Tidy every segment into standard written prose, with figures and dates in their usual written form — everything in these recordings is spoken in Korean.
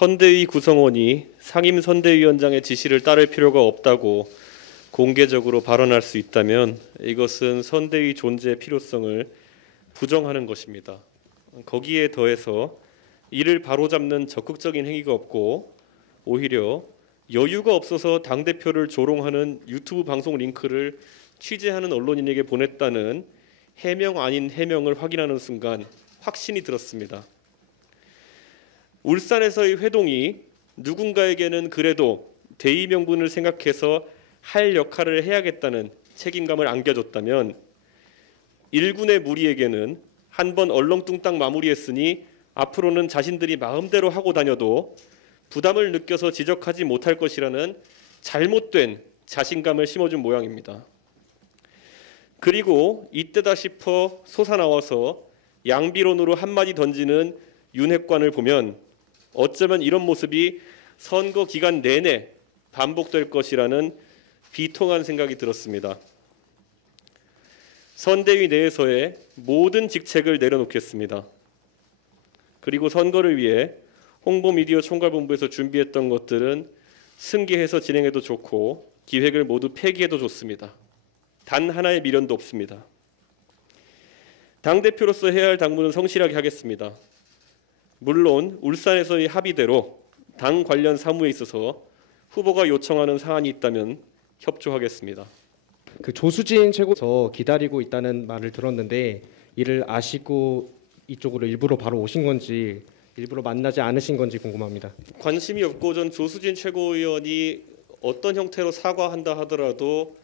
선대위 구성원이 상임선대위원장의 지시를 따를 필요가 없다고 공개적으로 발언할 수 있다면 이것은 선대위 존재의 필요성을 부정하는 것입니다. 거기에 더해서 이를 바로잡는 적극적인 행위가 없고 오히려 여유가 없어서 당대표를 조롱하는 유튜브 방송 링크를 취재하는 언론인에게 보냈다는 해명 아닌 해명을 확인하는 순간 확신이 들었습니다. 울산에서의 회동이 누군가에게는 그래도 대의 명분을 생각해서 할 역할을 해야겠다는 책임감을 안겨줬다면 일군의 무리에게는 한번 얼렁뚱땅 마무리했으니 앞으로는 자신들이 마음대로 하고 다녀도 부담을 느껴서 지적하지 못할 것이라는 잘못된 자신감을 심어준 모양입니다. 그리고 이때다 싶어 솟아나와서 양비론으로 한마디 던지는 윤핵관을 보면 어쩌면 이런 모습이 선거 기간 내내 반복될 것이라는 비통한 생각이 들었습니다. 선대위 내에서의 모든 직책을 내려놓겠습니다. 그리고 선거를 위해 홍보미디어 총괄본부에서 준비했던 것들은 승계해서 진행해도 좋고 기획을 모두 폐기해도 좋습니다. 단 하나의 미련도 없습니다. 당대표로서 해야 할 당무는 성실하게 하겠습니다. 물론 울산에서의 합의대로 당 관련 사무에 있어서 후보가 요청하는 사안이 있다면 협조하겠습니다. 그 조수진 최고서 기다리고 있다는 말을 들었는데 이를 아시고 이쪽으로 일부러 바로 오신 건지 일부러 만나지 않으신 건지 궁금합니다. 관심이 없고 전 조수진 최고위원이 어떤 형태로 사과한다 하더라도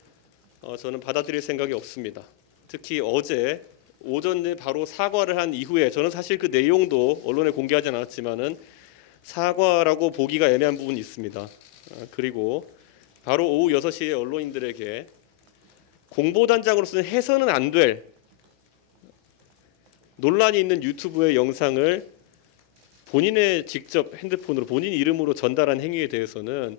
저는 받아들일 생각이 없습니다. 특히 어제 오전에 바로 사과를 한 이후에 저는 사실 그 내용도 언론에 공개하지 않았지만은 사과라고 보기가 애매한 부분이 있습니다. 그리고 바로 오후 6시에 언론인들에게 공보단장으로서는 해서는 안 될 논란이 있는 유튜브의 영상을 본인의 직접 핸드폰으로 본인 이름으로 전달한 행위에 대해서는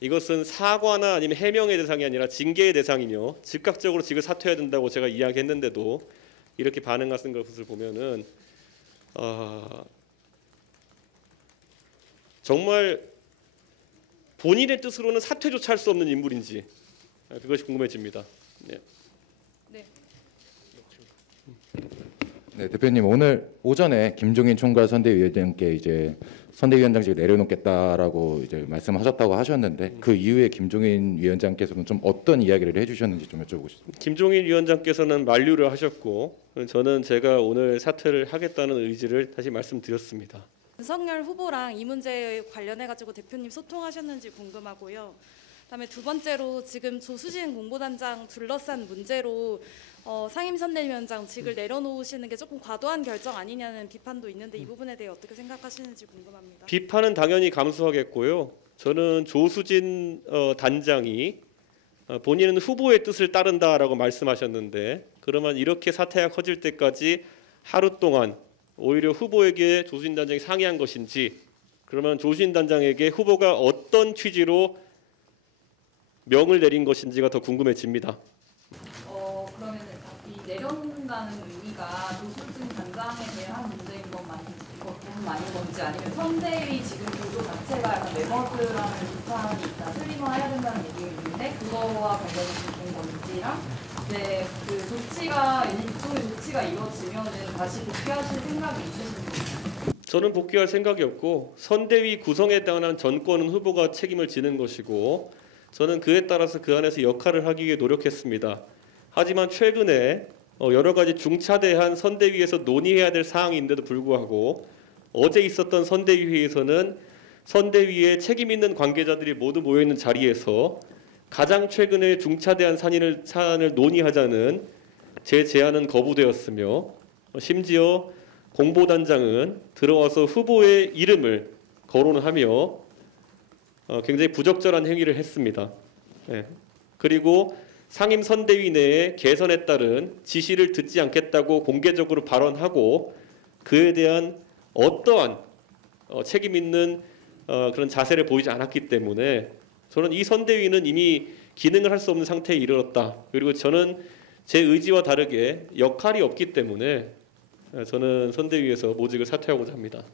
이것은 사과나 아니면 해명의 대상이 아니라 징계의 대상이며 즉각적으로 직을 사퇴해야 된다고 제가 이야기했는데도 이렇게 반응하는 것을 보면은 정말 본인의 뜻으로는 사퇴조차 할 수 없는 인물인지 그것이 궁금해집니다. 네. 네, 대표님 오늘 오전에 김종인 총괄 선대위원장께 이제 선대위원장직을 내려놓겠다라고 이제 말씀하셨다고 하셨는데 그 이후에 김종인 위원장께서는 좀 어떤 이야기를 해주셨는지 좀 여쭤보고 싶습니다. 김종인 위원장께서는 만류를 하셨고 저는 제가 오늘 사퇴를 하겠다는 의지를 다시 말씀드렸습니다. 윤석열 후보랑 이 문제에 관련해 가지고 대표님 소통하셨는지 궁금하고요. 그다음에 두 번째로 지금 조수진 공보단장 둘러싼 문제로 상임선대위원장 직을 내려놓으시는 게 조금 과도한 결정 아니냐는 비판도 있는데 이 부분에 대해 어떻게 생각하시는지 궁금합니다. 비판은 당연히 감수하겠고요. 저는 조수진 단장이 본인은 후보의 뜻을 따른다라고 말씀하셨는데 그러면 이렇게 사태가 커질 때까지 하루 동안 오히려 후보에게 조수진 단장이 상의한 것인지 그러면 조수진 단장에게 후보가 어떤 명을 내린 것인지가 더 궁금해집니다. 그러면 이 내려놓는다는 의미가 조수진 단장에 대한 문제인 것뿐만 아닌 건지 아니면 선대위 지금 구조 자체가 약간 매머드라는 비판이 있다, 슬림화해야 된다는 얘기가 있는데 그거와 관련해서 된 건지랑 이제 그 조치가 일종의 조치가 이루어지면은 다시 복귀하실 생각이 있으신지? 저는 복귀할 생각이 없고 선대위 구성에 관한 전권은 후보가 책임을 지는 것이고 저는 그에 따라서 그 안에서 역할을 하기 위해 노력했습니다. 하지만 최근에 여러 가지 중차대한 선대위에서 논의해야 될 사항이 있는데도 불구하고 어제 있었던 선대위 회의에서는 선대위에 책임 있는 관계자들이 모두 모여 있는 자리에서 가장 최근에 중차대한 사안을 논의하자는 제 제안은 거부되었으며 심지어 공보단장은 들어와서 후보의 이름을 거론하며 굉장히 부적절한 행위를 했습니다. 네. 그리고 상임선대위 내에 개선에 따른 지시를 듣지 않겠다고 공개적으로 발언하고 그에 대한 어떠한 책임 있는 그런 자세를 보이지 않았기 때문에 저는 이 선대위는 이미 기능을 할 수 없는 상태에 이르렀다. 그리고 저는 제 의지와 다르게 역할이 없기 때문에 저는 선대위에서 모직을 사퇴하고자 합니다.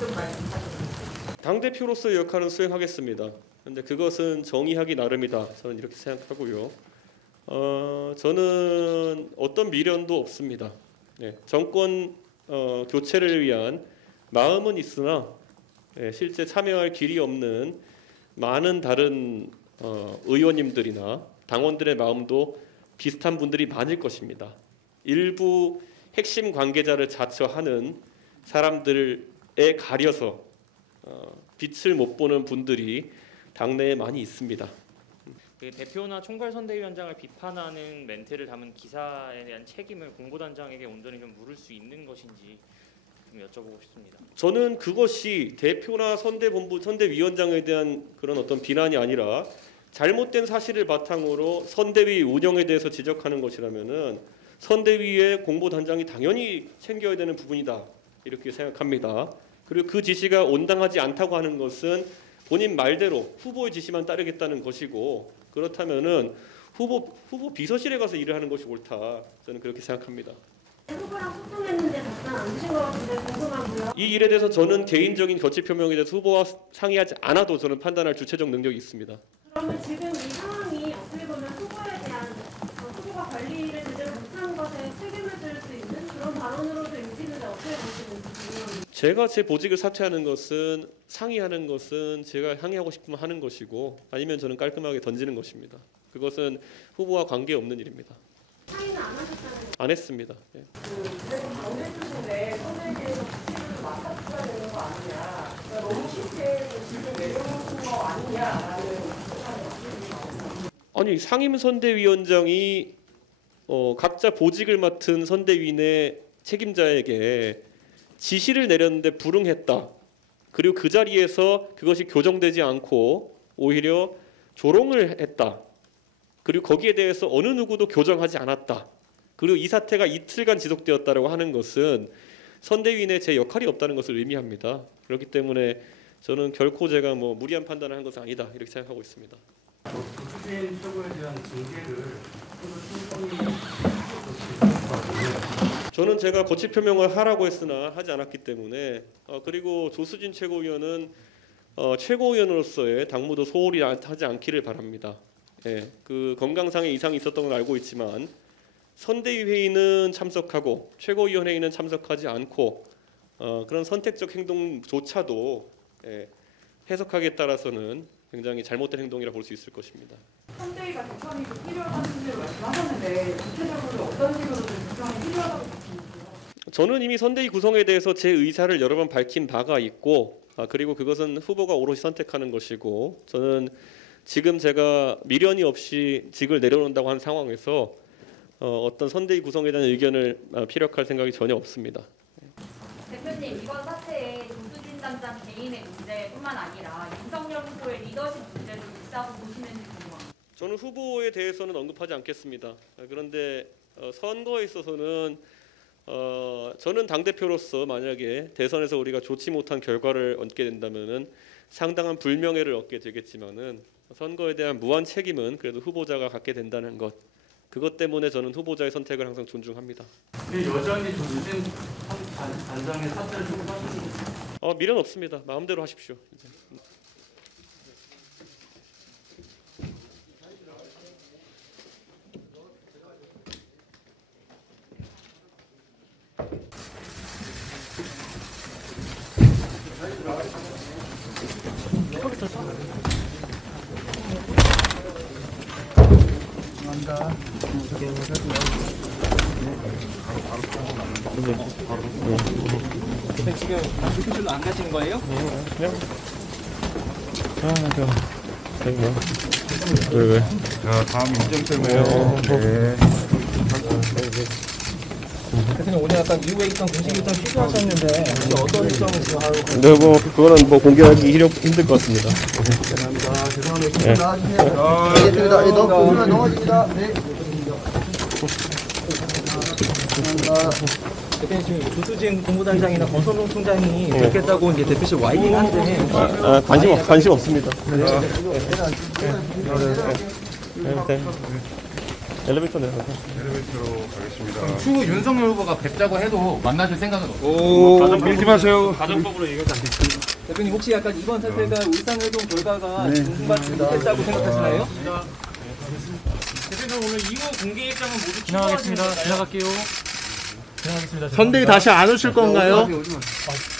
좀 말씀 부탁드립니다. 당대표로서의 역할은 수행하겠습니다. 그런데 그것은 정의하기 나름이다. 저는 이렇게 생각하고요. 저는 어떤 미련도 없습니다. 네, 정권 교체를 위한 마음은 있으나 실제 참여할 길이 없는 많은 다른 의원님들이나 당원들의 마음도 비슷한 분들이 많을 것입니다. 일부 핵심 관계자를 자처하는 사람들에 가려서 빛을 못 보는 분들이 당내에 많이 있습니다. 그 대표나 총괄선대위원장을 비판하는 멘트를 담은 기사에 대한 책임을 공보단장에게 온전히 좀 물을 수 있는 것인지 좀 여쭤보고 싶습니다. 저는 그것이 대표나 선대위원장에 대한 그런 어떤 비난이 아니라 잘못된 사실을 바탕으로 선대위 운영에 대해서 지적하는 것이라면은 선대위의 공보단장이 당연히 챙겨야 되는 부분이다 이렇게 생각합니다. 그리고 그 지시가 온당하지 않다고 하는 것은 본인 말대로 후보의 지시만 따르겠다는 것이고 그렇다면은 후보 비서실에 가서 일을 하는 것이 옳다 저는 그렇게 생각합니다. 후보랑 소통했는데 답장 안 주신 것 같은데 궁금하고요. 이 일에 대해서 저는 개인적인 거취 표명에 대해서 후보와 상의하지 않아도 저는 판단할 주체적 능력이 있습니다. 그러면 지금 이 상황이 어떻게 보면 후보에 대한 후보가 관리를 제대로 못한 것에 책임을 질 수 있는 그런 발언으로도 읽히는데 어떻게 보시는지. 제가 제 보직을 사퇴하는 것은 상의하는 것은 제가 항의하고 싶으면 하는 것이고 아니면 저는 깔끔하게 던지는 것입니다. 그것은 후보와 관계없는 일입니다. 상의는 안 하셨잖아요. 안 했습니다. 예. 그래서 당대표신데 선대위에서 지시를 맡아줘야 되는 거 아니냐, 그러니까 너무 쉽게 지금 내려놓은 거 아니냐라는. 아니 상임선대위원장이 각자 보직을 맡은 선대위내 책임자에게 지시를 내렸는데 불응했다. 그리고 그 자리에서 그것이 교정되지 않고 오히려 조롱을 했다. 그리고 거기에 대해서 어느 누구도 교정하지 않았다. 그리고 이 사태가 이틀간 지속되었다라고 하는 것은 선대위 내 제 역할이 없다는 것을 의미합니다. 그렇기 때문에 저는 결코 제가 뭐 무리한 판단을 한 것은 아니다 이렇게 생각하고 있습니다. 조수진 최고에 대한 징계를 저는 제가 거취 표명을 하라고 했으나 하지 않았기 때문에 그리고 조수진 최고위원은 최고위원으로서의 당무도 소홀히 하지 않기를 바랍니다. 예, 그 건강상의 이상이 있었던 건 알고 있지만 선대위 회의는 참석하고 최고위원회의는 참석하지 않고 그런 선택적 행동조차도 해석하기에 따라서는 굉장히 잘못된 행동이라 볼 수 있을 것입니다. 선대위가 개편이 필요하다는 식으로 말씀하셨는데 구체적으로 어떤 식으로 개편이 필요하다고 보시는지요? 저는 이미 선대위 구성에 대해서 제 의사를 여러 번 밝힌 바가 있고 그리고 그것은 후보가 오롯이 선택하는 것이고 저는 지금 제가 미련이 없이 직을 내려놓는다고 하는 상황에서 어떤 선대위 구성에 대한 의견을 피력할 생각이 전혀 없습니다. 대표님, 이번 사태에 조수진 담당 개인의 문제뿐만 아니라 윤석열 후보의 리더십 문제도 있다고 보시는지 궁금합니다. 저는 후보에 대해서는 언급하지 않겠습니다. 그런데 선거에 있어서는 저는 당대표로서 만약에 대선에서 우리가 좋지 못한 결과를 얻게 된다면은 상당한 불명예를 얻게 되겠지만은 선거에 대한 무한 책임은 그래도 후보자가 갖게 된다는 것. 그것 때문에 저는 후보자의 선택을 항상 존중합니다. 여전히 조수진 단장의 사퇴를 요구하시는 미련 없습니다. 마음대로 하십시오. 이제. 근데 지금 대표실로 안 가시는 거예요? 그냥 왜? 자, 다음 인정쌤이에요. 네. 대표님 오늘 약간 이후에 있던 공식 일정 취소하셨는데 어떤 일정을 지금 하고 계세요? 네, 뭐 그거는 뭐 공개하기 힘들 것 같습니다. 감사합니다. 죄송합니다. 네. 나와주세요. 알겠습니다. 넘어집니다. 네. 대표님 지금 조수진 공보단장이나 권선동 총장이 뵙겠다고 이제 대표실 와 있긴 한데 관심 없습니다. 네. 엘리베이터 내려가서. 엘리베이터로 가겠습니다. 추후 윤석열 후보가 뵙자고 해도 만나실 생각은 없어요? 오, 밀지 마세요. 가정법으로 얘기하지 않겠습니다. 대표님 혹시 약간 이번 사태가 울산회동 결과가 공부받지 못했다고 생각하시나요? 대표님 오늘 이후 공개 입장은 모두 지나가겠습니다. 지나갈게요. 지나가겠습니다. 선대위 다시 안 오실 건가요? 오지 마세요.